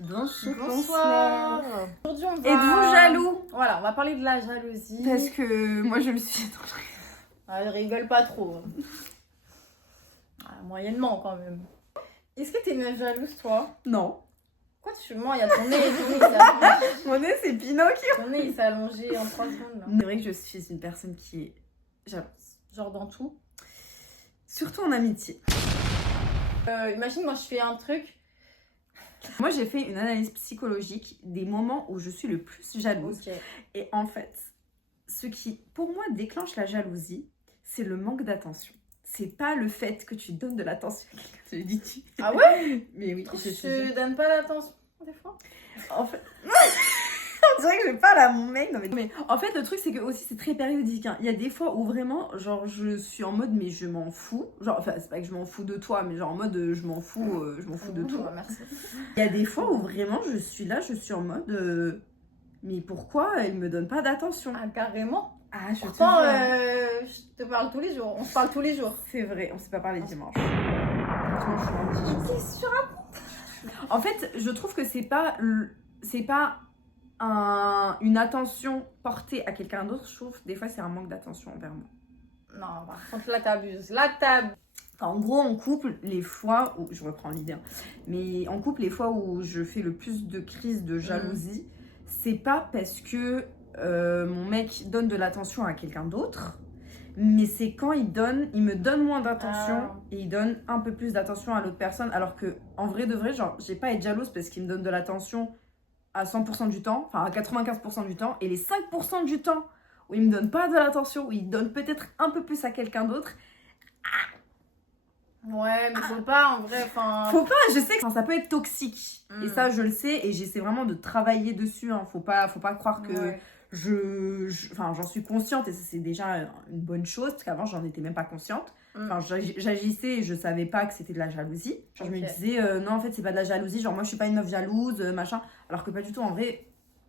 Bonsoir. Aujourd'hui, on va... Êtes-vous jaloux? Voilà, on va parler de la jalousie. Parce que moi, je le suis. Ah, je rigole pas trop. Moyennement, quand même. Est-ce que t'es une jalouse, toi? Non. Quoi, tu mens? Il y a ton nez, il s'est allongé. Mon nez, c'est Pinocchio. Ton nez, il s'est allongé en 3 secondes. Là. C'est vrai que je suis une personne qui est jalouse. Genre dans tout. Surtout en amitié. Imagine, moi, je fais un truc. Moi, j'ai fait une analyse psychologique des moments où je suis le plus jalouse. Ok. Et en fait, ce qui, pour moi, déclenche la jalousie, c'est le manque d'attention. C'est pas le fait que tu donnes de l'attention à quelqu'un. Tu le dis-tu? Ah ouais? Mais oui, Tu donnes pas l'attention, des fois? En fait... On dirait que je parle à mon mec. Non mais en fait, le truc, c'est que aussi, c'est très périodique. Hein. Il y a des fois où vraiment, genre, je suis en mode, mais je m'en fous. Genre, enfin, c'est pas que je m'en fous de toi, mais genre en mode, je m'en fous de tout. Merci. Il y a des fois où vraiment, je suis là, je suis en mode, mais pourquoi il me donne pas d'attention? Ah, carrément. Ah, je Pourtant, te jure. je te parle tous les jours. On se parle tous les jours. C'est vrai, on s'est pas parlé dimanche. Dimanche, je suis en C'est sûr. En fait, je trouve que c'est pas une attention portée à quelqu'un d'autre. Je trouve des fois c'est un manque d'attention envers moi. Non, par contre, là, t'abuses. Là, t'abuses. En gros, en couple, les fois où je reprends l'idée, hein, mais en couple, les fois où je fais le plus de crises de jalousie, c'est pas parce que mon mec donne de l'attention à quelqu'un d'autre, mais c'est quand il me donne moins d'attention et il donne un peu plus d'attention à l'autre personne, alors que en vrai de vrai, genre, j'ai pas à être jalouse parce qu'il me donne de l'attention à 100% du temps, enfin à 95% du temps, et les 5% du temps où il me donne pas de l'attention, où il donne peut-être un peu plus à quelqu'un d'autre. Ouais, mais faut pas, en vrai, enfin... Faut pas, je sais que ça peut être toxique, et ça je le sais, et j'essaie vraiment de travailler dessus, hein. Faut pas croire que enfin, j'en suis consciente, et ça c'est déjà une bonne chose, parce qu'avant j'en étais même pas consciente. Enfin, j'agissais et je savais pas que c'était de la jalousie. Genre, je me disais, non, en fait, c'est pas de la jalousie. Genre, moi, je suis pas une meuf jalouse, machin. Alors que pas du tout, en vrai,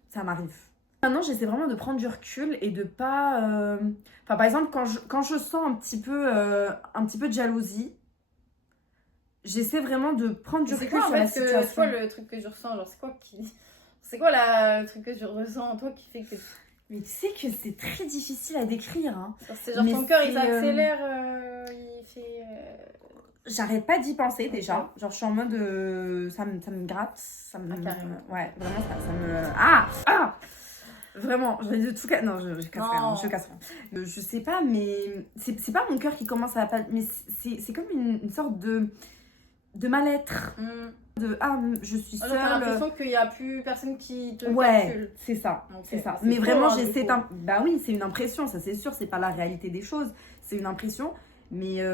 ça m'arrive. Maintenant, j'essaie vraiment de prendre du recul et de pas... Enfin, par exemple, quand je sens un petit peu de jalousie, j'essaie vraiment de prendre du recul sur la situation. C'est quoi le truc que je ressens? Genre, c'est quoi le truc que je ressens en toi qui fait que... Mais tu sais que c'est très difficile à décrire. Hein. C'est genre ton cœur, il s'accélère, il fait... J'arrête pas d'y penser déjà. Genre, je suis en mode... ça me gratte. Ça me... ouais, vraiment, ça me... Vraiment, j'ai tout cassé. Non, je casse rien. Je sais pas, mais... C'est pas mon cœur qui commence à... Mais c'est comme une sorte de mal-être. Je suis seule. T'as l'impression qu'il n'y a plus personne qui te calcule. C'est ça, c'est ça. Mais vraiment, j'essaie bah oui, c'est une impression, ça c'est sûr, c'est pas la réalité des choses, c'est une impression. Mais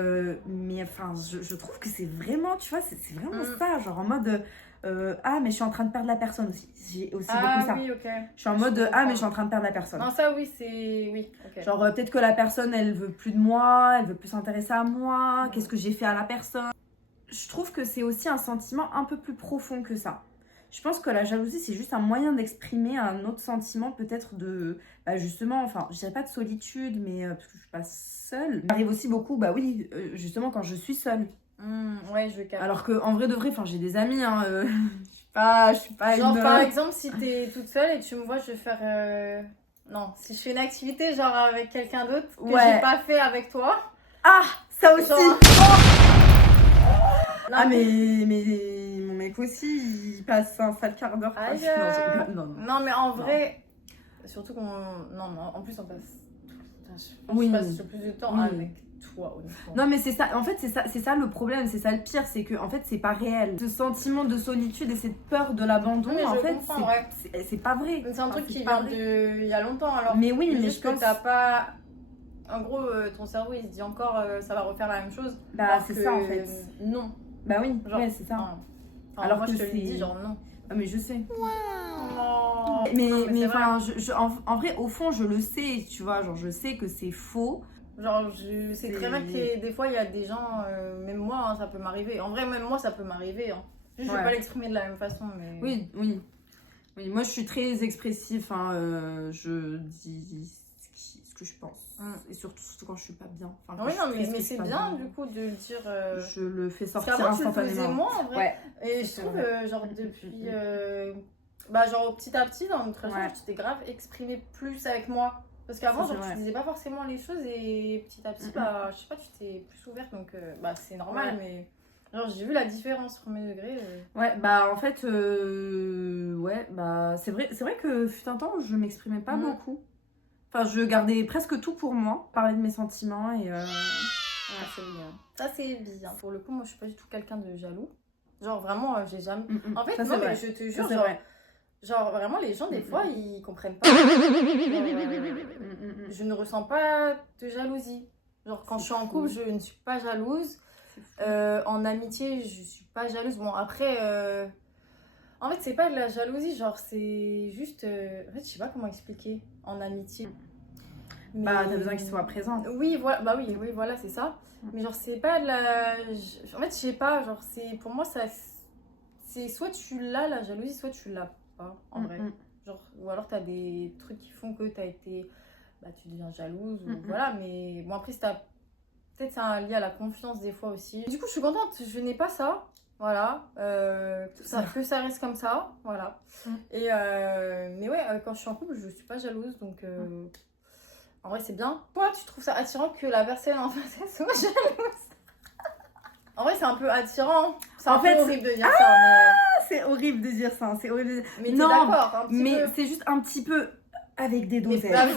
enfin, je trouve que c'est vraiment, tu vois, c'est vraiment ça, genre en mode, mais je suis en train de perdre la personne aussi. J'ai aussi beaucoup ça. Oui, ok. Je suis en mode, mais je suis en train de perdre la personne. Non, ça oui, c'est... Oui, ok. Genre, peut-être que la personne, elle veut plus de moi, elle veut plus s'intéresser à moi, qu'est-ce que j'ai fait à la personne. Je trouve que c'est aussi un sentiment un peu plus profond que ça. Je pense que la jalousie, c'est juste un moyen d'exprimer un autre sentiment, peut-être de... Bah justement, enfin, je dirais pas de solitude, mais parce que je suis pas seule. Ça arrive aussi beaucoup, bah oui, justement, quand je suis seule. Ouais, je capte. Alors qu'en vrai de vrai, enfin, j'ai des amis, hein, je suis pas genre, par exemple, si t'es toute seule et tu me vois, je vais faire... Non, si je fais une activité, genre avec quelqu'un d'autre, que j'ai pas fait avec toi... Ah, ça aussi genre... mais mon mec aussi, il passe un sale quart d'heure. Non, mais en vrai, surtout qu'on... Non, mais en plus, on passe... Oui. Je passe plus de temps avec toi, honnêtement. Non, mais c'est ça, en fait, c'est ça le problème, c'est ça le pire, c'est que, en fait, c'est pas réel. Ce sentiment de solitude et cette peur de l'abandon, en fait, c'est pas vrai. C'est un truc qui vient il y a longtemps, alors. Mais oui, mais je pense que t'as pas... En gros, ton cerveau, il se dit encore, ça va refaire la même chose. Bah, c'est ça, en fait. Non. Bah oui, genre, ouais, c'est ça. Enfin, alors moi, que je te le dis, genre non. Ah, mais je sais. Wow. Mais enfin, en vrai, au fond, je le sais, tu vois, genre, je sais que c'est faux. Genre, je sais très bien que des fois, il y a des gens, même moi, hein, ça peut m'arriver. En vrai, même moi, ça peut m'arriver. Hein. Juste, je vais pas l'exprimer de la même façon, mais... Oui, moi, je suis très expressive, hein, je dis ce ce que je pense. Et surtout quand je suis pas bien. Enfin, oui, non, mais c'est bien du coup de le dire. Je le fais sortir parce qu'avant, instantanément. Tu le faisais moins en vrai. Ouais. Et je trouve, genre depuis. Genre petit à petit, dans notre échange, tu t'es grave exprimé plus avec moi. Parce qu'avant, genre, tu disais pas forcément les choses et petit à petit, bah, je sais pas, tu t'es plus ouverte, donc bah, c'est normal, mais genre, j'ai vu la différence, premier degré. Ouais, bah, en fait, ouais, bah, c'est vrai que fut un temps, je m'exprimais pas beaucoup. Enfin, je gardais presque tout pour moi, parler de mes sentiments et... c'est bien. Ça, c'est bien. Pour le coup, moi, je suis pas du tout quelqu'un de jaloux. Genre, vraiment, j'ai jamais... En fait, non, mais je te jure, genre, vraiment, les gens, des fois, ils comprennent pas. Je ne ressens pas de jalousie. Genre, quand je suis en couple, je ne suis pas jalouse. En amitié, je suis pas jalouse. Bon, après, en fait, c'est pas de la jalousie. Genre, c'est juste. En fait, je sais pas comment expliquer en amitié. Mais... Bah, t'as besoin qu'il soit présent. Oui, voilà, bah oui, voilà, c'est ça. Mais genre, c'est pas de la. En fait, je sais pas. Genre, c'est pour moi, ça. C'est soit tu l'as, la jalousie, soit tu l'as pas, en vrai. Genre, ou alors t'as des trucs qui font que t'as été. Bah, tu deviens jalouse, ou voilà. Mais bon, après, peut-être c'est lié à la confiance des fois aussi. Du coup, je suis contente, je n'ai pas ça. Voilà. Que ça reste comme ça. Voilà. Et mais ouais, quand je suis en couple, je suis pas jalouse. Donc, en vrai, c'est bien. Toi, tu trouves ça attirant que la personne en face elle soit jalouse? En vrai, c'est un peu attirant. C'est un peu horrible de dire ça. Mais... C'est horrible de dire ça. C'est horrible. Mais t'es d'accord, un petit mais peu. c'est juste un petit peu. Avec des dosages.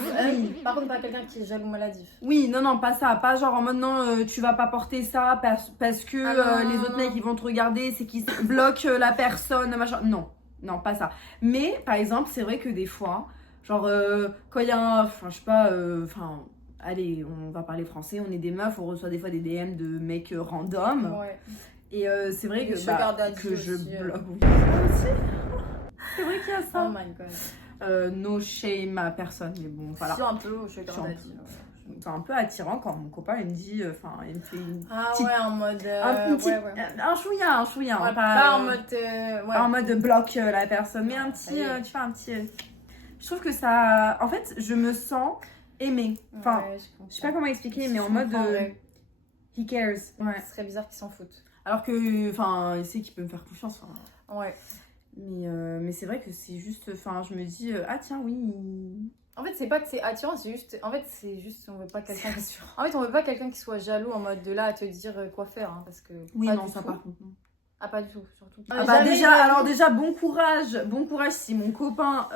Par contre, pas quelqu'un qui est jaloux maladif. Oui, non, pas ça. Pas genre en mode non, tu vas pas porter ça parce que les autres mecs ils vont te regarder, c'est qu'ils bloquent la personne, machin. Non, pas ça. Mais par exemple, c'est vrai que des fois, genre quand il y a un. Enfin, je sais pas. Allez, on va parler français, on est des meufs, on reçoit des fois des DM de mecs random. Ouais. Et c'est vrai que, je bloque. Oui, c'est vrai qu'il y a ça. Oh my god. No shame à personne, mais bon, voilà. C'est un peu, je garde c'est un peu attirant quand mon copain il me dit, enfin, il me fait une petite... ouais, en mode... un chouïa, ouais, pas en mode... en mode bloc la personne, mais un petit, tu vois, un petit... Je trouve que ça... En fait, je me sens aimée. Enfin, je sais pas comment expliquer, mais en mode... he cares. Ouais. Ce serait bizarre qu'il s'en foute. Alors que, enfin, il sait qu'il peut me faire confiance. Ouais. Mais c'est vrai que c'est juste, enfin, je me dis, ah tiens, oui. En fait, c'est pas que c'est attirant, c'est juste, on veut pas quelqu'un qui... En fait, on veut pas quelqu'un qui soit jaloux en mode de là à te dire quoi faire, hein, parce que... Oui, non, ça par contre. Ah, pas du tout, surtout. Ah bah déjà, bon courage si mon copain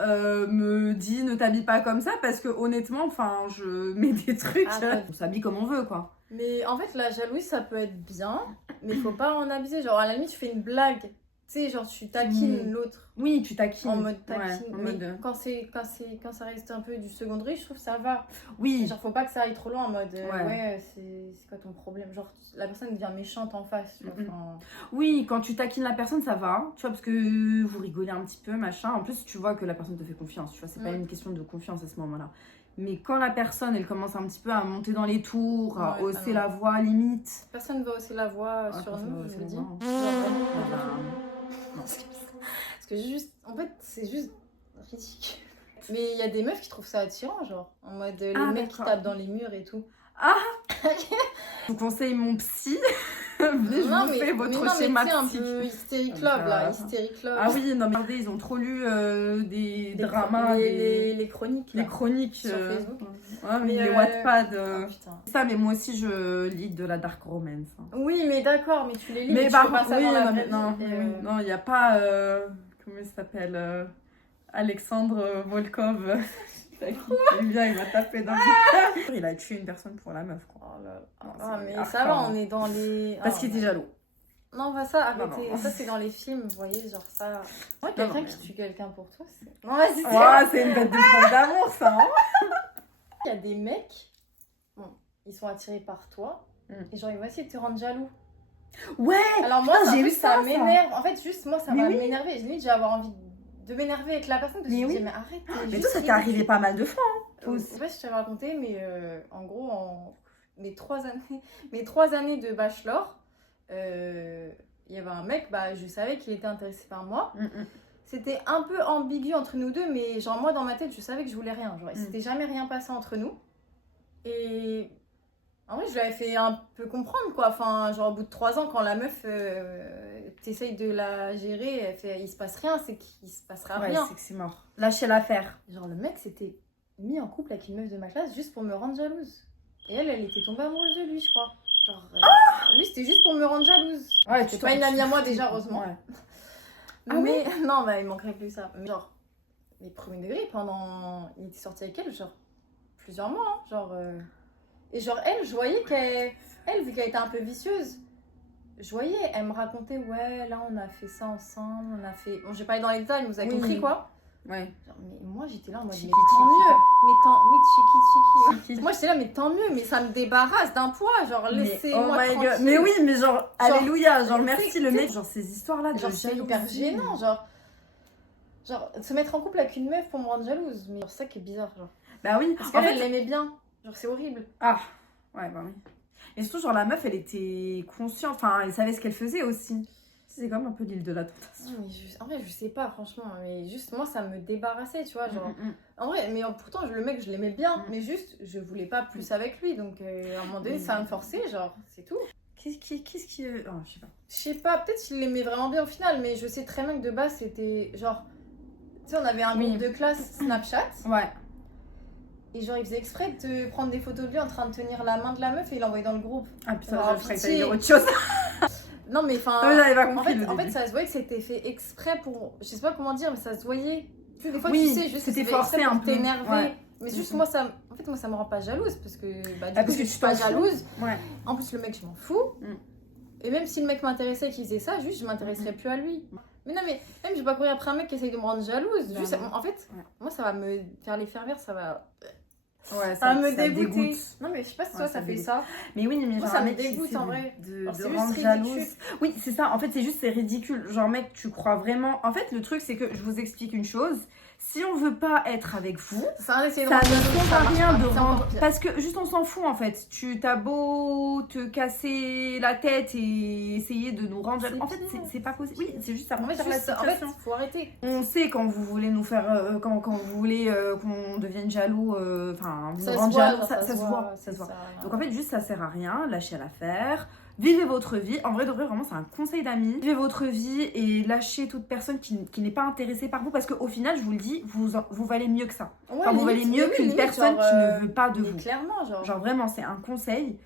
me dit ne t'habille pas comme ça, parce que honnêtement, enfin, je mets des trucs, on s'habille comme on veut, quoi. Mais en fait, la jalousie, ça peut être bien, mais faut pas en abuser. Genre, à la limite, tu fais une blague. Tu sais, genre, tu taquines l'autre. Oui, tu taquines. En mode taquine. Ouais, mais quand ça reste un peu du second degré, je trouve que ça va. Oui. Genre, faut pas que ça aille trop loin en mode c'est quoi ton problème? Genre, la personne devient méchante en face. Tu vois, oui, quand tu taquines la personne, ça va. Tu vois, parce que vous rigolez un petit peu, machin. En plus, tu vois que la personne te fait confiance. Tu vois, c'est pas une question de confiance à ce moment-là. Mais quand la personne, elle commence un petit peu à monter dans les tours, à hausser la voix, limite. Personne va hausser la voix sur nous, je me dis. Non. Parce que juste, en fait, c'est juste ridicule. Mais il y a des meufs qui trouvent ça attirant, genre, en mode les mecs qui tapent dans les murs et tout. Ah. Je vous conseille mon psy. Venez, je vous fais votre schéma un peu hystérique love, là, hystérique love. Ah oui, non mais regardez, ils ont trop lu des dramas, les chroniques. Les chroniques sur Facebook. Les Wattpad. Ça, mais moi aussi je lis de la dark romance. Oui, mais d'accord, mais tu les lis, mais tu fais pas ça dans la vraie vie. Non, il n'y a pas, comment il s'appelle, Alexandre Volkov. Il vient, il m'a tapé dans le cœur. Il a tué une personne pour la meuf, quoi. Oh là là. Mais ça va, on est dans les... Parce qu'il était jaloux. Non, bah ça, arrêtez. Non. Ça, c'est dans les films, vous voyez, genre ça... Moi, quelqu'un qui tue quelqu'un pour toi, c'est... Non, vas-y, c'est une bête de preuve d'amour, ça, hein. Il y a des mecs, bon, ils sont attirés par toi, et genre, ils vont essayer de te rendre jaloux. Ouais. Alors moi, j'ai vu ça m'énerve. En fait, juste, moi, ça va m'énerver. Limite, j'ai avoir envie de m'énerver avec la personne, parce que je me dis, mais arrête. Mais toi, ça t'est arrivé pas mal de fois, hein. Je sais pas si je t'avais raconté, mais en gros, mes 3 années de bachelor, il y avait un mec, je savais qu'il était intéressé par moi. c'était un peu ambigu entre nous deux, mais genre moi dans ma tête je savais que je voulais rien, genre il s'était jamais rien passé entre nous. Et en vrai je lui avais fait un peu comprendre quoi, enfin genre au bout de 3 ans quand la meuf t'essayes de la gérer, elle fait il se passe rien, c'est qu'il se passera rien. C'est que c'est mort. Lâchez l'affaire. Genre le mec s'était mis en couple avec une meuf de ma classe juste pour me rendre jalouse. Et elle était tombée amoureuse de lui je crois. Genre lui c'était juste pour me rendre jalouse. Ouais, c'est pas une amie à moi déjà heureusement. Ouais. Mais non, bah il manquerait plus ça. Genre, les premiers degrés, pendant. Il était sorti avec elle, genre, plusieurs mois, hein, genre. Et genre, elle, je voyais qu'elle. Elle, vu qu'elle était un peu vicieuse, je voyais, elle me racontait, ouais, là, on a fait ça ensemble, on a fait. Bon, j'ai pas allé dans les détails, mais vous avez compris quoi. Ouais. Genre, mais moi, j'étais là en mode, Chiki, mais tant mieux. Mais tant. Oui, chiki. Chiki. Moi, j'étais là, mais tant mieux, mais ça me débarrasse d'un poids, genre, laissez-moi tranquille. Mais oui, mais genre, alléluia, genre merci le mec. Genre ces histoires-là de genre, c'est hyper gênant, genre, se mettre en couple avec une meuf pour me rendre jalouse. Mais c'est ça qui est bizarre, genre. Bah oui, parce qu'elle, elle l'aimait bien. Genre, c'est horrible. Ah, ouais, bah oui. Et surtout, genre, la meuf, elle était consciente, enfin, elle savait ce qu'elle faisait aussi. C'est comme un peu l'île de la tentation. Non, mais en vrai, je sais pas, franchement. Mais juste, moi, ça me débarrassait, tu vois, genre. En vrai, mais pourtant, le mec, je l'aimais bien. Mais juste, je voulais pas plus avec lui. Donc, à un moment donné, ça me forçait, genre, c'est tout. Qu'est-ce qui... Oh, je sais pas. Je sais pas, peut-être qu'il l'aimait vraiment bien au final. Mais je sais très bien que de base, c'était genre... Tu sais, on avait un groupe de classe Snapchat. Ouais. Et genre, il faisait exprès de prendre des photos de lui en train de tenir la main de la meuf et il l'envoyait dans le groupe. Ah putain, je ferais que t'allais dire autre chose. Non, mais enfin. J'avais pas compris. En fait, ça se voyait que c'était fait exprès pour. Je sais pas comment dire, mais ça se voyait. Tu sais, des fois, oui, tu sais, juste c'était forcé un peu. T'énerver. Ouais. Mais juste, moi, ça. En fait, moi, ça me rend pas jalouse parce que. Bah, du coup, parce que je suis pas jalouse. Ouais. En plus, le mec, je m'en fous. Et même si le mec m'intéressait et qu'il faisait ça, juste, je m'intéresserais plus à lui. Mais non, mais même, je vais pas courir après un mec qui essaye de me rendre jalouse. Juste, en fait, moi, ça va me faire les faire ça va. Ouais, ça me dégoûte. Non, mais je sais pas si toi, ça fait ça. Mais oui, mais moi, ça me dégoûte en vrai. De rendre jalouse. Oui, c'est ça. En fait, c'est ridicule. Genre, mec, tu crois vraiment. En fait, le truc, c'est que je vous explique une chose. Si on veut pas être avec vous, ça ne sert à rien de rendre. Parce que juste on s'en fout en fait. Tu t'as beau te casser la tête et essayer de nous rendre. En fait, c'est pas possible. Oui, c'est juste ça. En fait, faut arrêter. On sait quand vous voulez nous faire. Quand vous voulez qu'on devienne jaloux. Enfin, vous nous rendre jaloux. Ça se voit. Donc en fait, juste ça sert à rien. Lâchez l'affaire. Vivez votre vie. En vrai, de vrai, vraiment, c'est un conseil d'amis. Vivez votre vie et lâchez toute personne qui n'est pas intéressée par vous. Parce qu'au final, je vous le dis, vous valez mieux que ça. Ouais, enfin, vous valez mieux qu'une personne qui ne veut pas de vous. Clairement, genre vraiment, c'est un conseil.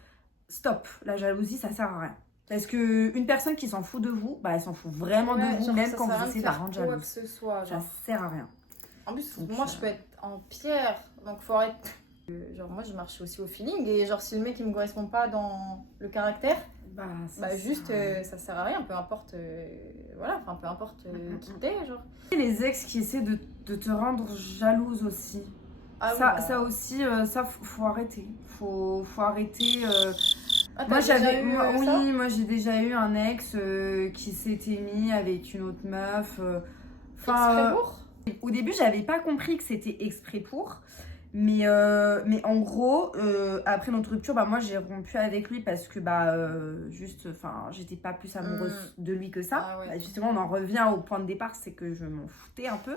Stop. La jalousie, ça sert à rien. Parce qu'une personne qui s'en fout de vous, bah, elle s'en fout vraiment de vous, même quand vous essayez de la rendre jalouse. Ça sert à rien. En plus, moi, je peux être en pierre. Donc, faut arrêter. Genre, moi, je marche aussi au feeling. Et genre, si le mec, il me correspond pas dans le caractère, juste ça sert à rien, peu importe voilà, enfin peu importe qui t'es, genre. Et les ex qui essaient de te rendre jalouse aussi. Ça aussi, ça faut arrêter. Faut arrêter. Moi j'ai déjà eu un ex qui s'était mis avec une autre meuf. Exprès pour au début, j'avais pas compris que c'était exprès pour. Mais en gros, après notre rupture, bah, moi j'ai rompu avec lui parce que j'étais pas plus amoureuse de lui que ça. Bah, justement, on en revient au point de départ, c'est que je m'en foutais un peu.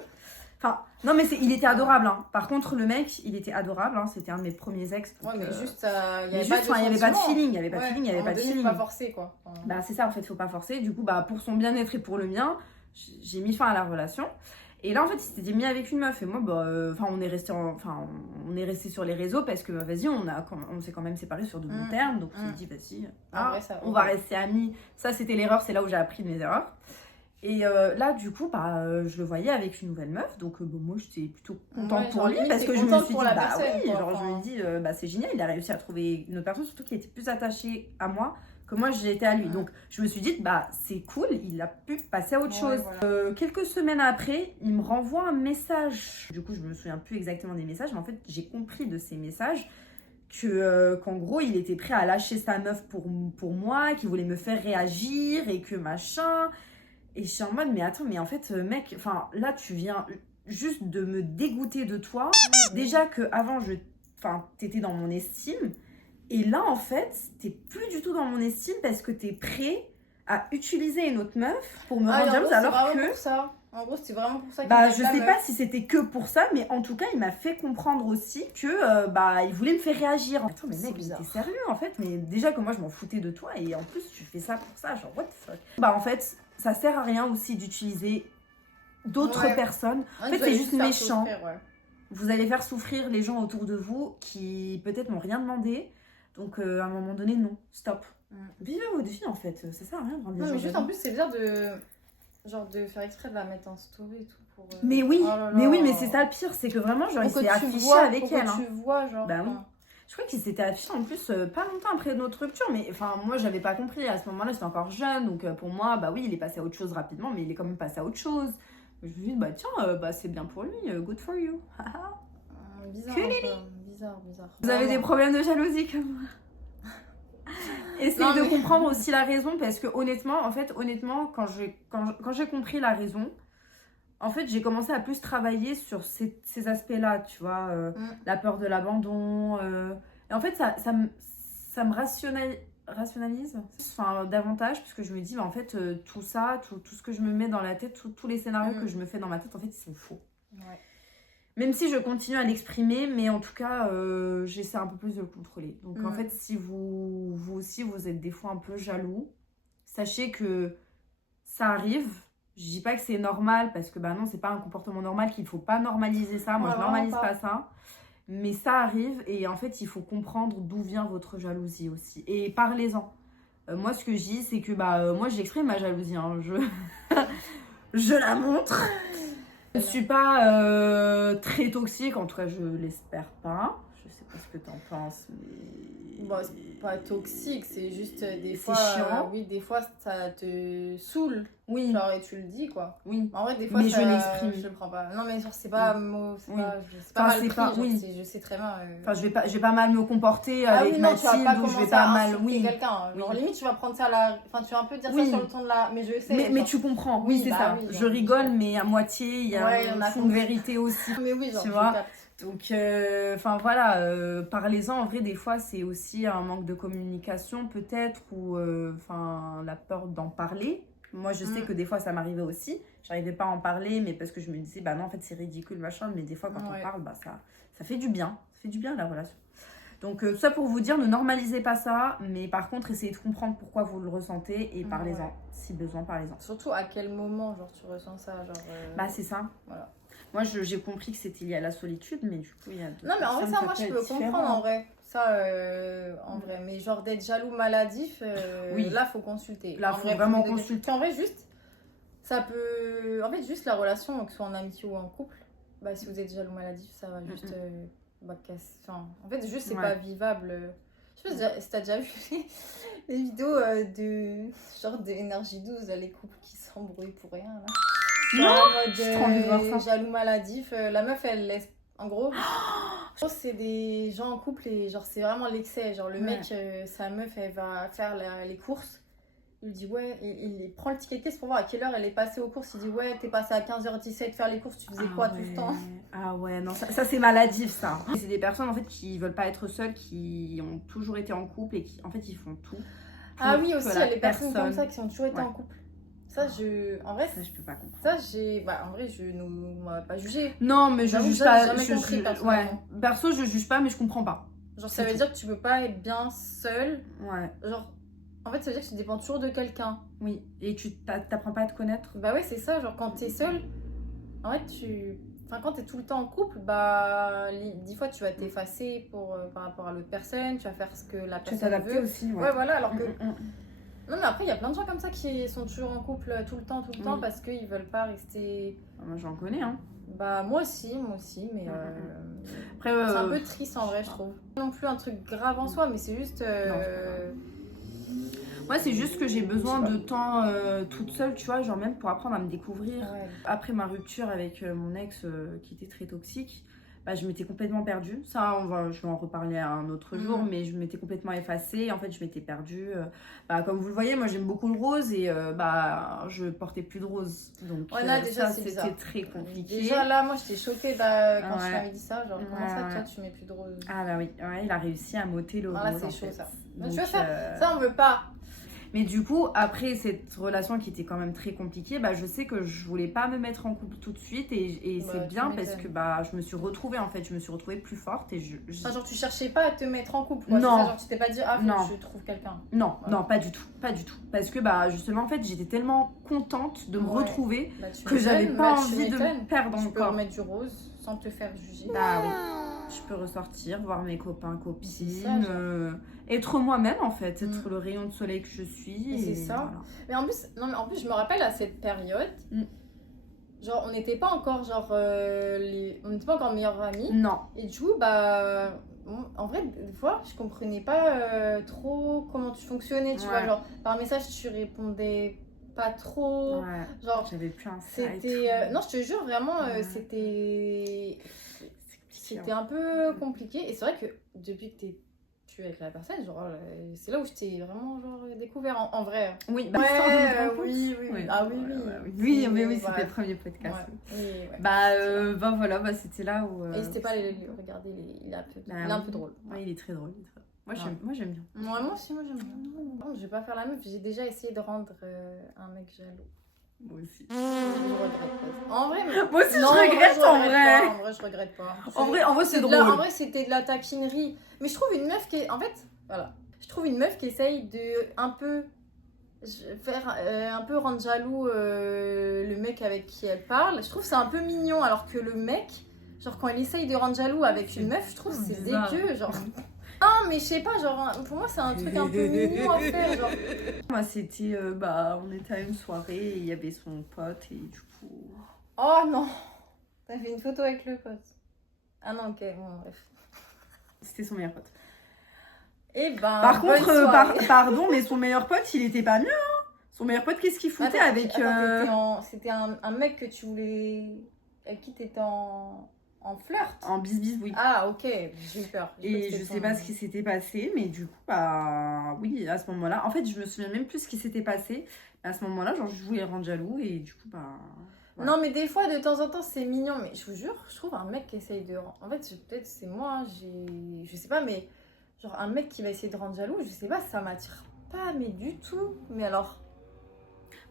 Enfin, non mais il était adorable. Hein. Par contre, le mec, il était adorable. Hein. C'était un de mes premiers ex. Donc, mais juste, il y avait pas de feeling. Il y avait pas de feeling, il y avait pas de feeling. Faut pas forcer quoi. Bah c'est ça en fait, faut pas forcer. Du coup, bah pour son bien-être et pour le mien, j'ai mis fin à la relation. Et là, en fait, il s'était mis avec une meuf. Et moi, on est resté sur les réseaux parce que, vas-y, on s'est quand même séparés sur de bons termes. Donc, on s'est dit, vas-y, on va rester amis. Ça, c'était l'erreur. C'est là où j'ai appris de mes erreurs. Et là, du coup, je le voyais avec une nouvelle meuf. Donc, moi, j'étais plutôt contente pour lui parce que je me suis dit, je me dis, c'est génial. Il a réussi à trouver une autre personne, surtout qui était plus attachée à moi que moi j'étais à lui. Donc je me suis dit c'est cool, il a pu passer à autre chose. Voilà. Quelques semaines après, il me renvoie un message. Du coup, je me souviens plus exactement des messages, mais en fait, j'ai compris de ces messages qu'en gros, il était prêt à lâcher sa meuf pour moi, qu'il voulait me faire réagir et que machin. Et je suis en mode, mais attends, mais en fait, mec, là, tu viens juste de me dégoûter de toi. Déjà qu'avant, t'étais dans mon estime. Et là, en fait, t'es plus du tout dans mon estime parce que t'es prêt à utiliser une autre meuf pour me rendre jalouse alors que... Ça. En gros, c'était vraiment pour ça qu'il Bah, m'a je dit, sais la pas meuf. si c'était que pour ça, mais en tout cas, il m'a fait comprendre aussi que il voulait me faire réagir. Attends, mais C'est mec, bizarre. t'es sérieux en fait? Mais déjà que moi, je m'en foutais de toi et en plus, tu fais ça pour ça, genre what the fuck? Bah, en fait, ça sert à rien aussi d'utiliser d'autres Ouais. personnes. En fait, vous c'est allez juste faire méchant. souffrir, ouais. Vous allez faire souffrir les gens autour de vous qui peut-être n'ont rien demandé. Donc, à un moment donné, non, stop. Vivez votre vie en fait, ça sert à rien de rendre les Non, gens mais juste jaloux. en plus, c'est bizarre de. Genre de faire exprès de la mettre en story et tout pour. Mais oui, Oh là mais oui, là. mais c'est ça le pire, c'est que vraiment, genre, il Pour que s'est tu affiché vois, avec pour elle. que Hein. tu vois, genre. Bah oui. enfin. Je crois qu'il s'était affiché en plus pas longtemps après notre rupture, mais enfin, moi, j'avais pas compris. À ce moment-là, j'étais encore jeune, donc pour moi, bah oui, il est passé à autre chose rapidement, mais il est quand même passé à autre chose. Je me suis dit, bah tiens, c'est bien pour lui, good for you. Bizarre, Que un peu. Bizarre. Vous avez des problèmes de jalousie comme moi. Essayez Non, de mais- comprendre aussi la raison parce que honnêtement, quand j'ai compris la raison, en fait, j'ai commencé à plus travailler sur ces aspects-là, tu vois, la peur de l'abandon. Et en fait, ça me rationalise enfin, davantage parce que je me dis, bah, en fait, tout ça, tout ce que je me mets dans la tête, tous les scénarios que je me fais dans ma tête, en fait, ils sont faux. Ouais. Même si je continue à l'exprimer, mais en tout cas, j'essaie un peu plus de le contrôler. Donc en fait, si vous aussi, vous êtes des fois un peu jaloux, sachez que ça arrive. Je dis pas que c'est normal, parce que bah non, c'est pas un comportement normal, qu'il faut pas normaliser ça. Moi, Ouais, je normalise vraiment pas ça. Mais ça arrive, et en fait, il faut comprendre d'où vient votre jalousie aussi. Et parlez-en. Moi, ce que je dis, c'est que moi, j'exprime ma jalousie. Hein. Je la montre. Je ne suis pas très toxique, en tout cas je l'espère pas. Je sais pas ce que t'en penses, mais... Bon, c'est pas toxique, c'est juste des C'est fois. chiant. Oui, des fois ça te saoule. Oui, Genre, et tu le dis quoi. oui. En vrai, des fois, Mais ça, je l'exprime. Je le prends pas. Non, mais genre, c'est pas mot. C'est Oui. pas, c'est pas Enfin, mal c'est pris. pas- Genre, oui. je sais très bien. Enfin, je vais pas mal me comporter Ah avec oui, non, tu vas Mathilde, pas ou je vais commencer pas à mal... insulter Oui. quelqu'un. Genre, Oui. limite, tu vas prendre ça à la. Enfin, tu vas un peu dire Oui. ça sur le ton de la. Mais je sais. Mais genre. tu comprends, oui, Oui, c'est bah ça. oui, Je genre, rigole, mais à moitié, il y a Ouais, un on a fond de compris. vérité aussi. Mais oui, genre, Tu je vois. capte. Donc, enfin voilà, parlez-en. En vrai, des fois, c'est aussi un manque de communication, peut-être, ou enfin la peur d'en parler. Moi, je sais que des fois, ça m'arrivait aussi. J'arrivais pas à en parler, mais parce que je me disais, bah non, en fait, c'est ridicule, machin. Mais des fois, quand on parle, bah ça fait du bien. Ça fait du bien, la relation. Donc, tout ça pour vous dire, ne normalisez pas ça. Mais par contre, essayez de comprendre pourquoi vous le ressentez et parlez-en. Ouais. Si besoin, parlez-en. Surtout à quel moment, genre, tu ressens ça. Genre, Bah, c'est ça. Voilà. Moi, j'ai compris que c'était lié à la solitude, mais du coup, il y a d'autres Non, mais en vrai, personnes, ça, moi, peut je être peux différent. comprendre en vrai. Ça, en vrai. Mais genre, d'être jaloux maladif, Oui. là, faut consulter. Là, En faut vrai, vraiment premier degré. consulter. Puis en vrai, juste, ça peut. En fait, juste la relation, que ce soit en amitié ou en couple, bah, si vous êtes jaloux maladif, ça va juste. Casser. Enfin, en fait, juste, c'est pas vivable. Je sais pas si t'as déjà vu les vidéos de. Genre, d'énergie 12, les couples qui s'embrouillent pour rien, là. Non, Genre, en mode, j'ai trop envie de voir ça. jaloux maladif. La meuf, elle laisse. En gros, c'est des gens en couple et genre, c'est vraiment l'excès. Genre, le mec, sa meuf, elle va faire les courses. Il lui dit, ouais, il prend le ticket de caisse pour voir à quelle heure elle est passée aux courses. Il dit, ouais, t'es passé à 15h17 faire les courses, tu faisais quoi tout ce temps? Ah ouais, non, ça c'est maladif, ça. C'est des personnes, en fait, qui veulent pas être seules, qui ont toujours été en couple et qui, en fait, ils font tout. Ah oui, aussi, il y a les personnes personne... comme ça qui ont toujours été en couple. Ça, en vrai, ça, je peux pas comprendre. Ça, en vrai, je ne m'a pas jugé. Non, mais je J'avoue, juge ça, pas. j'ai jamais compris, personnellement. Perso, je juge pas, mais je comprends pas. Genre, ça veut dire que tu peux pas être bien seule. Ouais. Genre, en fait, ça veut dire que tu dépends toujours de quelqu'un. Oui, et tu t'apprends pas à te connaître. Bah ouais, c'est ça. Genre, quand t'es seule, en fait, Enfin, quand t'es tout le temps en couple, bah, 10 fois, tu vas t'effacer par rapport à l'autre personne. Tu vas faire ce que la Tu personne t'adapter veut. aussi, Ouais, voilà, alors que... Non, mais après, il y a plein de gens comme ça qui sont toujours en couple tout le temps, parce qu'ils veulent pas rester... Moi, j'en connais, hein. Bah, moi aussi, mais... Après, c'est un peu triste, en vrai, je trouve. Pas non plus un truc grave en soi, mais c'est juste... Moi, c'est juste que j'ai besoin de temps toute seule, tu vois, genre même pour apprendre à me découvrir. Ouais. Après ma rupture avec mon ex qui était très toxique, bah, je m'étais complètement perdue. Ça, je vais en reparler un autre jour, mais je m'étais complètement effacée. En fait, je m'étais perdue. Comme vous le voyez, moi, j'aime beaucoup le rose et je portais plus de rose. Donc, là, déjà, ça, c'était très compliqué. Déjà, là, moi, j'étais choquée quand tu m'avais dit ça. Genre, comment ça, toi, tu mets plus de rose? Ah, bah oui, il a réussi à m'ôter le rose. Là, c'est chaud, ça. Donc, tu vois, ça, on veut pas. Mais du coup, après cette relation qui était quand même très compliquée, bah, je sais que je voulais pas me mettre en couple tout de suite. Et c'est bien parce que bah, je me suis retrouvée en fait. Je me suis retrouvée plus forte. Et Enfin, genre, tu cherchais pas à te mettre en couple, quoi. Non. C'est ça, genre, tu t'es pas dit, ah, faut que je trouve quelqu'un. Non, voilà. Non, pas du tout. Pas du tout. Parce que bah, justement, en fait, j'étais tellement contente de me retrouver que j'avais pas envie de me perdre encore. Tu peux remettre du rose sans te faire juger. Ah oui. Je peux ressortir, voir mes copains, copines, être moi-même en fait, être le rayon de soleil que je suis. Et c'est ça. Voilà. Mais en plus, je me rappelle à cette période, genre on n'était pas encore on n'était pas encore meilleures amies. Non. Et du coup, bah, en vrai, des fois, je comprenais pas trop comment tu fonctionnais, tu vois, genre par message tu répondais pas trop. Ouais. Genre, j'avais plus un c'était non, je te jure vraiment, c'était un peu compliqué. Et c'est vrai que depuis que tu es avec la personne, genre, c'est là où je t'ai vraiment découvert en vrai. Oui, bah, oui. Ah oui, oui. Mais oui, c'était le premier podcast. Bah voilà, bah c'était là où. N'hésitez pas à le regarder, il est un peu drôle. Ouais, il est très drôle. Moi j'aime bien. Moi aussi, j'aime bien. Non, je vais pas faire la meuf, j'ai déjà essayé de rendre un mec jaloux. Moi aussi. Je regrette pas. En vrai, moi aussi, je regrette en vrai. En vrai, je regrette pas. En vrai, c'est drôle. En vrai, c'était de la taquinerie. Mais je trouve une meuf qui est. En fait, voilà. Je trouve une meuf qui essaye de un peu rendre jaloux le mec avec qui elle parle. Je trouve c'est un peu mignon, alors que le mec, genre, quand il essaye de rendre jaloux avec une meuf, je trouve c'est dégueu. Genre. Non, mais je sais pas, genre, pour moi, c'est un truc un peu mignon à faire, genre. Moi, c'était, on était à une soirée et il y avait son pote et du coup... Oh non! T'as fait une photo avec le pote. Ah non, ok, bon, bref. C'était son meilleur pote. Et ben, par contre, pardon, mais son meilleur pote, il était pas mieux, hein. Son meilleur pote, qu'est-ce qu'il foutait avec... C'était un mec que tu voulais... Avec qui t'étais en flirt? En bis, oui. Ah, ok, j'ai eu peur. Et je sais pas ce qui s'était passé, mais du coup, bah oui, à ce moment-là. En fait, je me souviens même plus ce qui s'était passé. À ce moment-là, genre, je voulais le rendre jaloux et du coup, bah. Voilà. Non, mais des fois, de temps en temps, c'est mignon. Mais je vous jure, je trouve un mec qui essaye de. En fait, peut-être c'est moi, je sais pas, mais genre, un mec qui va essayer de rendre jaloux, je sais pas, ça m'attire pas, mais du tout. Mais alors.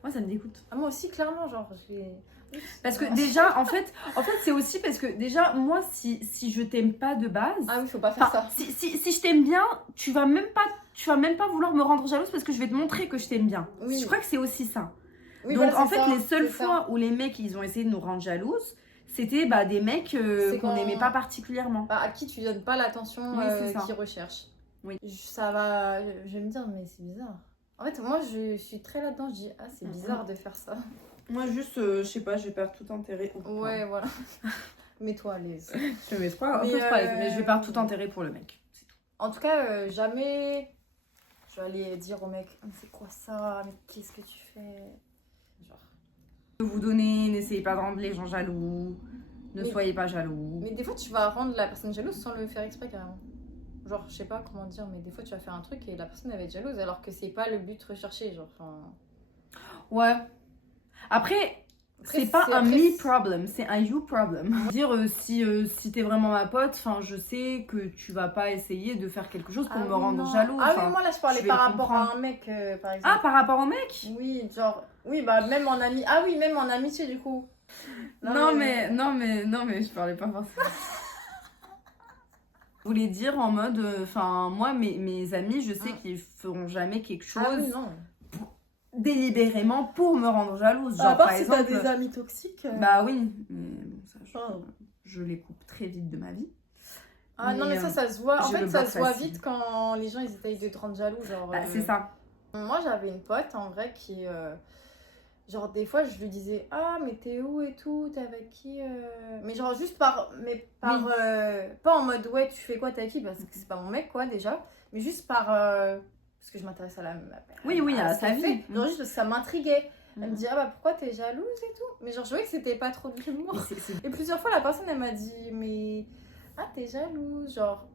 Moi, ça me dégoûte. Ah, moi aussi, clairement, genre, j'ai. Parce que déjà, en fait c'est aussi parce que déjà, moi, si je t'aime pas de base... Ah oui, faut pas faire ça. Si je t'aime bien, tu vas même pas vouloir me rendre jalouse parce que je vais te montrer que je t'aime bien. Oui. Je crois que c'est aussi ça. Oui, donc, en fait, les seules fois où les mecs, ils ont essayé de nous rendre jalouses, c'était des mecs qu'on n'aimait pas particulièrement. À qui tu donnes pas l'attention qu'ils recherchent. Oui. Ça va... Je vais me dire, mais c'est bizarre. En fait, moi, je suis très là-dedans. Je dis, ah, c'est bizarre de faire ça. Moi, juste, je sais pas, je vais perdre tout intérêt. Ouais, voilà. Mets-toi à l'aise. Je me mets pas à l'aise, mais je vais perdre tout intérêt pour le mec. C'est tout. En tout cas, jamais je vais aller dire au mec, c'est quoi ça? Mais qu'est-ce que tu fais? Genre. Vous donnez, n'essayez pas de rendre les gens jaloux. Ne soyez pas jaloux. Mais des fois, tu vas rendre la personne jalouse sans le faire exprès, carrément. Genre, je sais pas comment dire, mais des fois, tu vas faire un truc et la personne, elle va être jalouse, alors que c'est pas le but recherché, genre. Ouais. Après c'est pas un me problem, c'est un you problem. Dire si t'es vraiment ma pote, enfin je sais que tu vas pas essayer de faire quelque chose pour me rendre jaloux. Ah oui, moi là je parlais par rapport à un mec par exemple. Ah, par rapport au mec? Oui, genre oui, bah même en ami. Ah oui, même en amitié du coup. Non mais je parlais pas forcément. Je voulais dire en mode moi mes amis, je sais qu'ils feront jamais quelque chose. Ah oui, non. Délibérément pour me rendre jalouse. Genre, par exemple, t'as des amis toxiques. Bah oui, mais bon, ça, je les coupe très vite de ma vie. Ah non, mais ça se voit. En fait, ça se voit vite quand les gens ils essayent de te rendre jaloux. Genre, c'est ça. Moi, j'avais une pote en vrai qui. Genre, des fois, je lui disais, ah, mais t'es où et tout, t'es avec qui Mais genre, juste pas en mode, ouais, tu fais quoi, t'es avec qui? Parce que c'est pas mon mec, quoi, déjà. Mais juste parce que je m'intéresse à à sa vie. Genre, juste ça m'intriguait. Elle me dit, ah bah pourquoi t'es jalouse et tout. Mais genre, je voyais que c'était pas trop de l'humour. Et plusieurs fois, la personne, elle m'a dit, mais. Ah, t'es jalouse. Genre.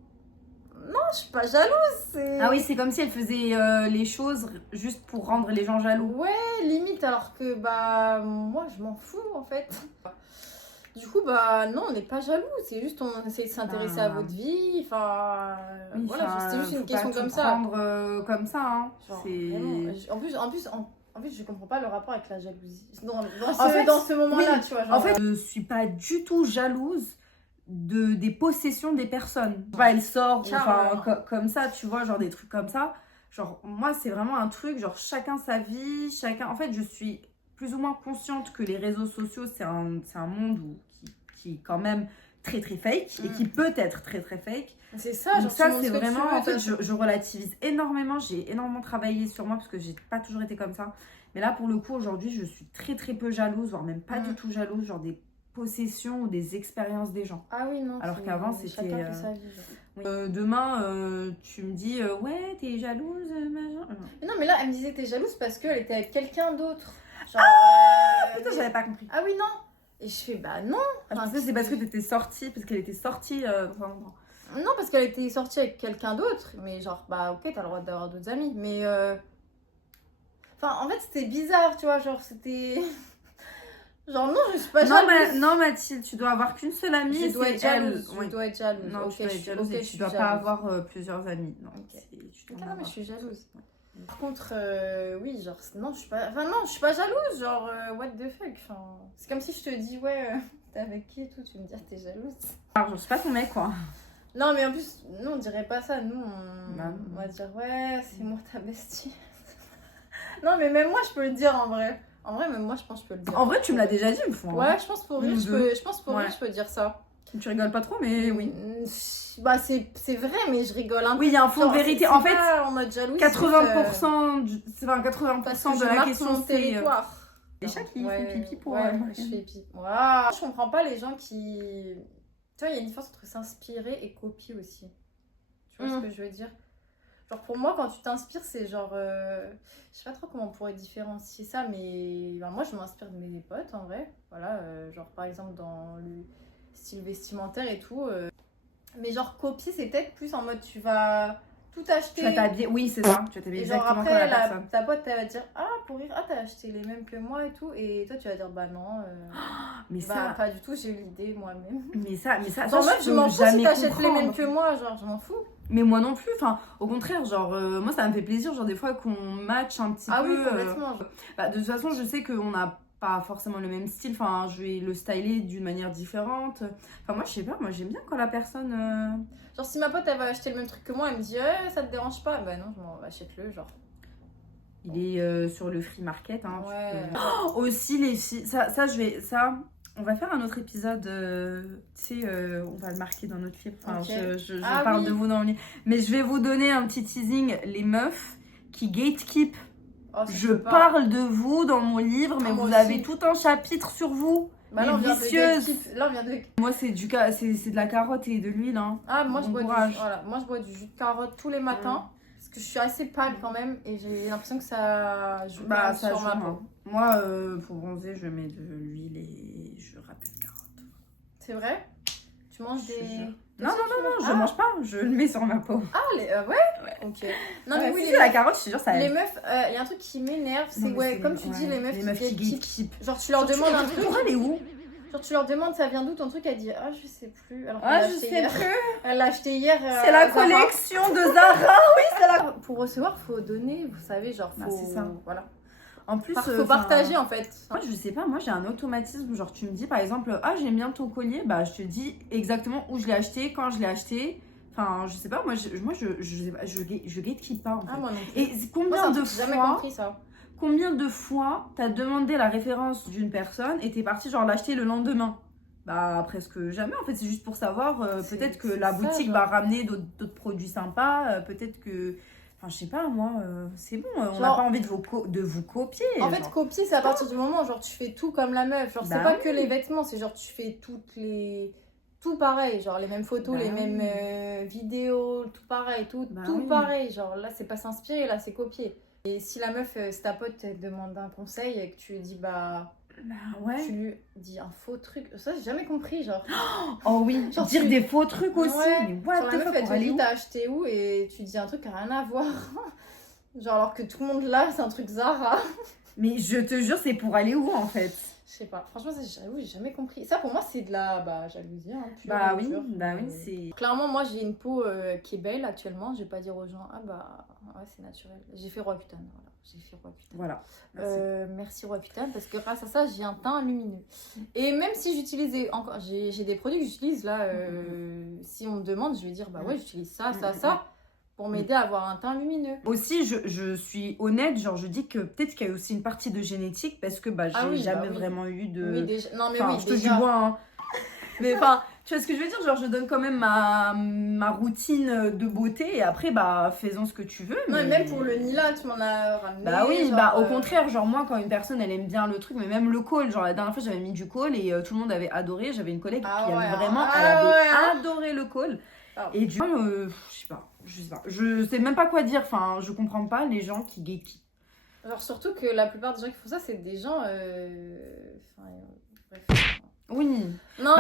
Non, je suis pas jalouse. Ah oui, c'est comme si elle faisait les choses juste pour rendre les gens jaloux. Ouais, limite, alors que bah moi je m'en fous en fait. Du du coup, bah non, on n'est pas jaloux. C'est juste, on essaie de s'intéresser à votre vie. Enfin, oui, voilà, c'est juste une faut question pas comme tout ça. prendre comme ça, hein. Genre, C'est... vraiment. En fait, je comprends pas le rapport avec la jalousie. fait, Dans ce moment-là, oui, tu vois. Genre, en fait, je suis pas du tout jalouse des possessions des personnes. Bah, elle sort, enfin, comme ça, tu vois, genre des trucs comme ça. Genre, moi, c'est vraiment un truc, genre, chacun sa vie, chacun... En fait, je suis plus ou moins consciente que les réseaux sociaux, c'est un monde qui est quand même très, très fake et qui peut être très, très fake. C'est ça, donc genre, ça, c'est vraiment... En fait, je relativise énormément. J'ai énormément travaillé sur moi parce que j'ai pas toujours été comme ça. Mais là, pour le coup, aujourd'hui, je suis très, très peu jalouse, voire même pas du tout jalouse, genre des possessions ou des expériences des gens. Ah oui, non. Alors qu'avant, c'était... Chacun fait sa vie. Demain, tu me dis, ouais, t'es jalouse, machin. Mais non, mais là, elle me disait, t'es jalouse parce qu'elle était avec quelqu'un d'autre. Genre, putain, j'avais pas compris. Ah oui, non. Et je fais, bah non. Je pensais que c'est parce que t'étais sortie, parce qu'elle était sortie. Non, parce qu'elle était sortie avec quelqu'un d'autre. Mais genre, bah ok, t'as le droit d'avoir d'autres amis. Mais. Enfin, en fait, c'était bizarre, tu vois. Genre, c'était. Genre, non, je suis pas jalouse. Non, Mathilde, tu dois avoir qu'une seule amie. Je dois être jalouse. Je dois être jalouse. Non, tu dois être jalouse et tu dois pas avoir plusieurs amis. Non, non, mais je suis jalouse. Par contre, oui, genre, non, je suis pas... Enfin, non, je suis pas jalouse, genre, what the fuck, enfin... C'est comme si je te dis, ouais, t'es avec qui et tout, tu me dis, t'es jalouse. Alors, je suis pas ton mec, quoi. Non, mais en plus, nous, on dirait pas ça, nous, on va dire, ouais, c'est moi ta bestie. Non, mais même moi, je peux le dire, en vrai. En vrai, même moi, je pense que je peux le dire. En vrai, tu me l'as déjà dit une fois. Ouais, je pense pour rire, je peux dire ça. Tu rigoles pas trop, mais oui. Bah, c'est vrai, mais je rigole un peu. Oui, il y a un fond de vérité. En fait, en mode jalousie, 80%, de la question, c'est... territoire. Les chats qui font pipi pour... je fais pipi. Wow. Je comprends pas les gens qui... Tu vois, il y a une différence entre s'inspirer et copier aussi. Tu vois ce que je veux dire? Genre, pour moi, quand tu t'inspires, c'est genre... Je sais pas trop comment on pourrait différencier ça, mais... Ben, moi, je m'inspire de mes potes, en vrai. Voilà, genre, par exemple, dans le style vestimentaire et tout. Mais genre, copier, c'est peut-être plus en mode, tu vas tout acheter. Tu vas t'habiller, oui, c'est ça. Tu vas t'habiller exactement genre, après, comme la personne. Ta pote, elle va te dire, ah, pour rire, ah, t'as acheté les mêmes que moi et tout. Et toi, tu vas dire, bah non. Mais bah, ça... pas du tout, j'ai eu l'idée moi-même. Mais ça, genre, moi, je m'en fous si t'achètes les mêmes que moi, genre, je m'en fous. Mais moi non plus, enfin, au contraire, genre, moi, ça me fait plaisir, genre, des fois, qu'on match un petit peu. Ah oui, complètement. Bah, de toute façon, je sais qu'on a pas forcément le même style, enfin, je vais le styler d'une manière différente. Enfin, moi, je sais pas, moi, j'aime bien quand la personne... Genre, si ma pote, elle va acheter le même truc que moi, elle me dit, ça te dérange pas? Bah non, achète-le, genre. Il est sur le free market, hein. Ouais. Aussi, les filles, ça, on va faire un autre épisode, tu sais, on va le marquer dans notre film. Enfin, je parle de vous dans le livre. Mais je vais vous donner un petit teasing, les meufs qui gatekeep. Oh, je parle de vous dans mon livre, mais vous avez tout un chapitre sur vous. Bah là, on vient de... Moi, c'est de la carotte et de l'huile. Hein. Ah, moi, je bois du jus de carotte tous les matins. Parce que je suis assez pâle quand même. Et j'ai l'impression que ça joue sur ma peau. Moi, pour bronzer, je mets de l'huile et je râpe une carotte. C'est vrai? Tu manges des... Non, je mange pas, je le mets sur ma peau. Ah, ouais. Ok. Non, mais oui, la carotte, je te jure, ça aide. Les meufs, il y a un truc qui m'énerve, c'est comme tu dis, les meufs qui gatekeep. Genre, tu leur demandes un truc. Elle est où? Genre, tu leur demandes, ça vient d'où ton truc? Elle dit, ah, je sais plus. Alors, je sais plus. Elle l'a acheté hier. C'est la collection de Zara, oui, c'est la. Pour recevoir, faut donner, vous savez, genre, faut. C'est ça. Voilà. En plus, faut partager en fait. Moi, je sais pas, moi j'ai un automatisme. Genre, tu me dis par exemple, ah, j'aime bien ton collier, bah je te dis exactement où je l'ai acheté, quand je l'ai acheté. Enfin, je sais pas, moi je gatekeep pas en fait. Ah, moi non plus. Et combien de fois. J'ai jamais compris ça. Combien de fois t'as demandé la référence d'une personne et t'es parti genre l'acheter le lendemain? Bah presque jamais en fait, c'est juste pour savoir, peut-être que la boutique va ramener d'autres produits sympas, peut-être que. Enfin, je sais pas, moi, c'est bon, on n'a pas envie de vous copier. En fait, copier, c'est à partir du moment où genre, tu fais tout comme la meuf. Genre, c'est pas que les vêtements, c'est genre, tu fais tout pareil. Genre, les mêmes photos, les mêmes vidéos, tout pareil, tout pareil. Genre, là, c'est pas s'inspirer, là, c'est copier. Et si la meuf, c'est ta pote, elle te demande un conseil et que tu lui dis, tu lui dis un faux truc. Ça, j'ai jamais compris, genre. Oh oui, genre dire des faux trucs aussi. Ouais. Mais what genre, la meuf, elle te dit, t'as acheté où? Et tu dis un truc qui a rien à voir. Genre, alors que tout le monde là, c'est un truc Zara. Mais je te jure, c'est pour aller où en fait? Je sais pas. Franchement, j'avoue, j'ai jamais compris. Ça, pour moi, c'est de la jalousie. Hein, pure Bah et oui, dure. c'est... Clairement, moi, j'ai une peau qui est belle actuellement. Je vais pas dire aux gens, ah bah, ouais, c'est naturel. J'ai fait Roaccutane, voilà. J'ai fait Roaccutane. Voilà. Merci Roaccutane, parce que grâce à ça, j'ai un teint lumineux. Et même si j'utilisais encore... J'ai des produits que j'utilise, là, si on me demande, je vais dire, bah ouais, j'utilise ça, ça, pour m'aider à avoir un teint lumineux. Aussi, je suis honnête, genre je dis que peut-être qu'il y a aussi une partie de génétique parce que j'ai jamais vraiment eu de... Oui, déjà. Non, mais enfin, oui, je touche du bois, hein. Mais enfin, tu vois ce que je veux dire? Genre, je donne quand même ma routine de beauté et après, faisons ce que tu veux. Mais... Non, même pour le Nila, tu m'en as ramené. Bah oui, genre, au contraire, genre moi, quand une personne, elle aime bien le truc, mais même le col, genre la dernière fois, j'avais mis du col et tout le monde avait adoré. J'avais une collègue qui avait vraiment, elle avait adoré le col. Et du coup, je sais pas. Je sais même pas quoi dire, enfin, je comprends pas les gens qui guéquillent. Alors, surtout que la plupart des gens qui font ça, c'est des gens... bref... Oui. Non,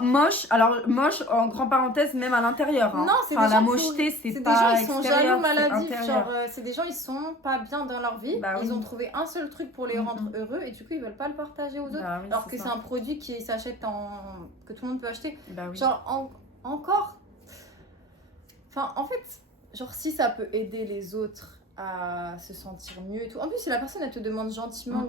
moche, alors moche en grand parenthèse même à l'intérieur. Hein. Non, c'est enfin, des la gens mocheté, c'est pas des gens, ils sont extérieur, jaloux, maladifs. intérieur. Genre, c'est des gens, ils sont pas bien dans leur vie. Ils ont trouvé un seul truc pour les rendre heureux et du coup, ils veulent pas le partager aux autres. Oui, alors que c'est un produit qui s'achète que tout le monde peut acheter. Oui. Genre, encore. Enfin, en fait, genre, si ça peut aider les autres à se sentir mieux et tout. En plus, si la personne, elle te demande gentiment,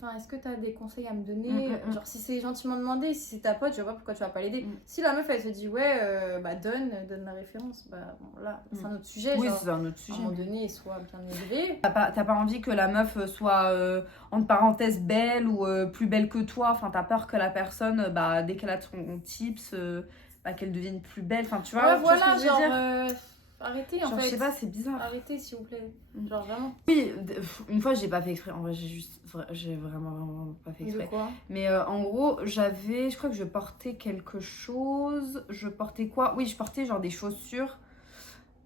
Enfin, est-ce que tu as des conseils à me donner? Genre, si c'est gentiment demandé, si c'est ta pote, je vois pas pourquoi tu vas pas l'aider. Si la meuf, elle te dit, donne la référence, bon, là, c'est un autre sujet. Oui, genre, c'est un autre sujet. À un moment donné, il soit bien élevé. T'as pas envie que la meuf soit, entre parenthèses, belle ou plus belle que toi. Enfin, t'as peur que la personne, dès qu'elle a ton tips, qu'elle devienne plus belle. Enfin, tu vois, voilà, ce que je veux dire. Arrêtez, genre, en fait. Je sais pas, c'est bizarre. Arrêtez, s'il vous plaît. Genre, vraiment. Oui, une fois, j'ai pas fait exprès. En vrai, j'ai vraiment pas fait exprès. De quoi? Mais en gros, je crois que je portais quelque chose. Je portais quoi? Oui, je portais genre des chaussures.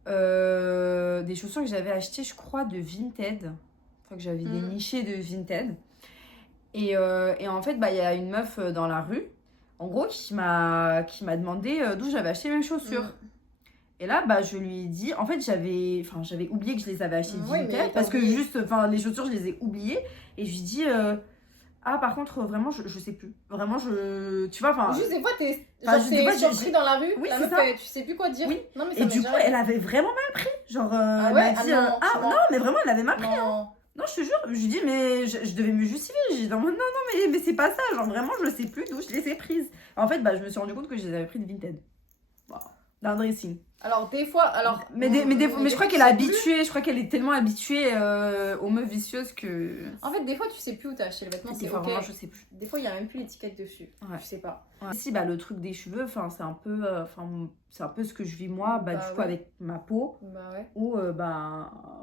Des chaussures que j'avais achetées, je crois, de Vinted. Enfin, que j'avais dénichées de Vinted. Et en fait, il y a une meuf dans la rue, en gros, qui m'a demandé d'où j'avais acheté mes chaussures. Et là, je lui ai dit, en fait, j'avais oublié que je les avais achetées de Vinted, parce que juste, les chaussures, je les ai oubliées. Et je lui ai dit, par contre, vraiment, je sais plus. Vraiment, tu vois, enfin... Juste des fois, t'es surpris dans la rue, oui, la meuf, tu sais plus quoi dire. Oui. Non, mais et du coup, elle avait vraiment mal pris. Genre, elle m'a dit, non, mais vraiment, elle avait mal pris. Hein. Non, je te jure, je lui dis, mais je devais me justifier. J'ai dit, non, mais c'est pas ça. Genre, vraiment, je sais plus d'où je les ai prises. En fait, je me suis rendu compte que je les avais prises de Vinted. Voilà. D'un dressing. Alors, des fois, mais je crois qu'elle est habituée, je crois qu'elle est tellement habituée aux meufs vicieuses que... En fait, des fois, tu sais plus où t'as acheté le vêtement, c'est ok. Vraiment, je sais plus. Des fois, il y a même plus l'étiquette dessus. Ouais. Je sais pas. Ouais. Si, le truc des cheveux, c'est un peu ce que je vis moi, du coup, avec ma peau. Où,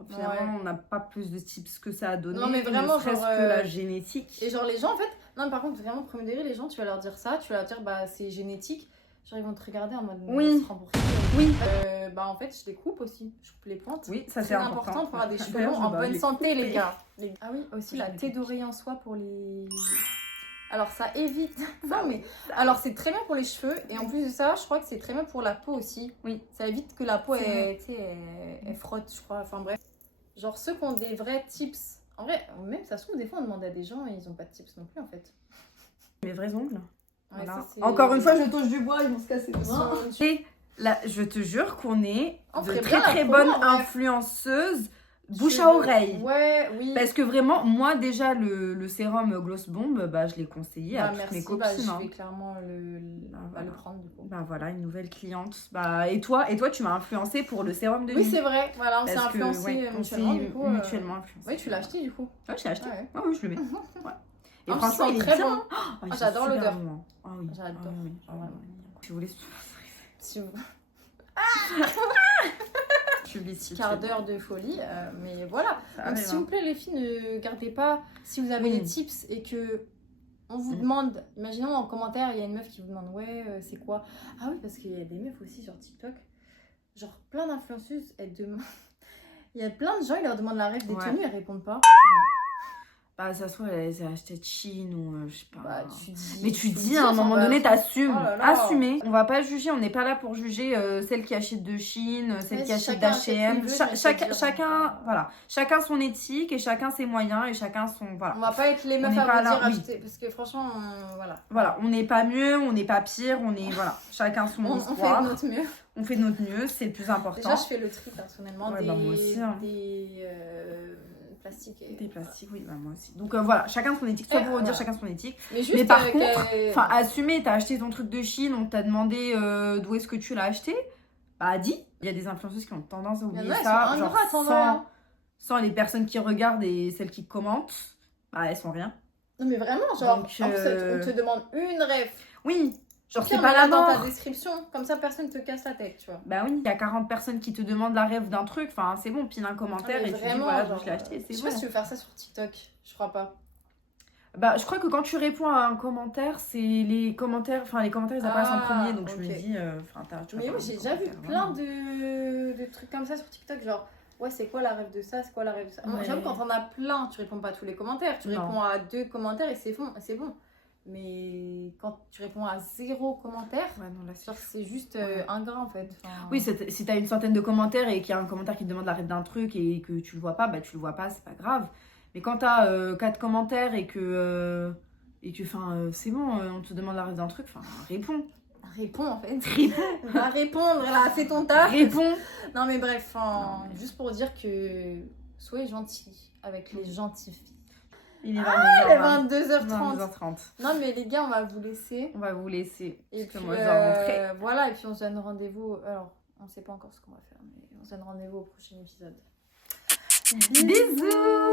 finalement, on n'a pas plus de tips que ça à donner. Non, mais vraiment, ne serait-ce que la génétique. Et genre, les gens, en fait... Non, mais par contre, vraiment, premier degré, les gens, tu vas leur dire ça, tu vas leur dire, c'est génétique. Genre, ils vont te regarder en mode... Oui. Oui. En fait, je les coupe aussi. Je coupe les pointes. Oui, ça c'est important pour avoir des cheveux longs en bonne santé, les gars. Ah oui, aussi la thé d'oreiller en soie pour les... Alors, ça évite... Non, mais... Alors, c'est très bien pour les cheveux. Et en plus de ça, je crois que c'est très bien pour la peau aussi. Oui. Ça évite que la peau, elle frotte, je crois. Enfin, bref. Genre, ceux qui ont des vrais tips... En vrai, même ça se trouve, des fois, on demande à des gens et ils n'ont pas de tips non plus, en fait. Mes vrais ongles. Ouais, voilà. ça, encore une fois, je touche du bois, ils vont se casser les mains. Et là, je te jure qu'on est de très bonnes influenceuses bouche à oreille. Ouais, oui. Parce que vraiment, moi déjà, le sérum Gloss Bomb, je l'ai conseillé à toutes mes copines. Je vais clairement le prendre du coup. Voilà, une nouvelle cliente. Et toi, tu m'as influencée pour le sérum de nuit. Oui, c'est vrai. Voilà, on s'est influencé mutuellement du coup. Mutuellement influencé. Oui, tu l'as acheté du coup. Ouais, je l'ai acheté. Ah oui, je le mets. Ouais. Et franchement, il est très bon. J'adore l'odeur. Ah oui. J'adore. Tu voulais... Si vous... Publicité. Quart d'heure de folie, mais voilà. Donc, s'il vous plaît, les filles, ne gardez pas. Si vous avez des tips et que on vous demande, imaginons en commentaire, il y a une meuf qui vous demande, c'est quoi? Ah oui, parce qu'il y a des meufs aussi sur TikTok, genre plein d'influenceuses, elles demandent. Il y a plein de gens, ils leur demandent la ref des tenues, elles répondent pas. Bah, ça se trouve, elle s'est acheté de Chine ou je sais pas. Bah, tu dis, Mais tu dis, à un moment donné, t'assumes. Assumer. On va pas juger, on n'est pas là pour juger celle qui achète de Chine, celle qui achète d'H&M. Chacun, voilà. Chacun son éthique et chacun ses moyens et chacun son. Voilà. On va pas être les meufs à vous dire acheter. Parce que franchement, voilà. Voilà, on n'est pas mieux, on n'est pas pire, on est. Voilà. Chacun son histoire. On fait de notre mieux. On fait de notre mieux, c'est le plus important. Déjà, je fais le tri personnellement ouais, moi aussi, hein. des plastiques. Des plastiques, oui, bah moi aussi. Donc voilà, chacun son éthique. Soit pour dire chacun son éthique. Mais par contre, assumer, t'as acheté ton truc de Chine, on t'a demandé d'où est-ce que tu l'as acheté. Bah, dis. Il y a des influenceuses qui ont tendance à oublier ça. Genre, sans les personnes qui regardent et celles qui commentent, bah, elles sont rien. Non, mais vraiment, genre, donc, en plus, on te demande une ref. Oui. Genre, c'est pas la dans ta description, comme ça personne te casse la tête, tu vois. Bah oui, il y a 40 personnes qui te demandent la rêve d'un truc, enfin c'est bon, pile un commentaire et tu dis voilà, je l'ai acheté, c'est bon. Je sais pas si tu veux faire ça sur TikTok, je crois pas. Bah je crois que quand tu réponds à un commentaire, c'est les commentaires, ils apparaissent en premier, donc je me dis, mais oui, j'ai déjà vu plein de trucs comme ça sur TikTok, genre, ouais, c'est quoi la rêve de ça, c'est quoi la rêve de ça. Ouais. J'avoue, quand t'en as plein, tu réponds pas à tous les commentaires, tu réponds à 2 commentaires et c'est bon. Mais quand tu réponds à 0 commentaire, c'est juste ingrat en fait. Enfin... Oui, si t'as une centaine de commentaires et qu'il y a un commentaire qui te demande la rêve d'un truc et que tu le vois pas, bah tu le vois pas, c'est pas grave. Mais quand t'as 4 commentaires et que c'est bon, on te demande la rêve d'un truc, réponds. Réponds en fait. Réponds. Va répondre, là, fais ton taf. Réponds. Non mais bref, juste pour dire que soyez gentils avec les gentilles filles. Il est 22h30. Non mais les gars, on va vous laisser. Et puis, moi je dois rentrer. Voilà, et puis on se donne rendez-vous. Alors, on sait pas encore ce qu'on va faire, mais on se donne rendez-vous au prochain épisode. Bisous.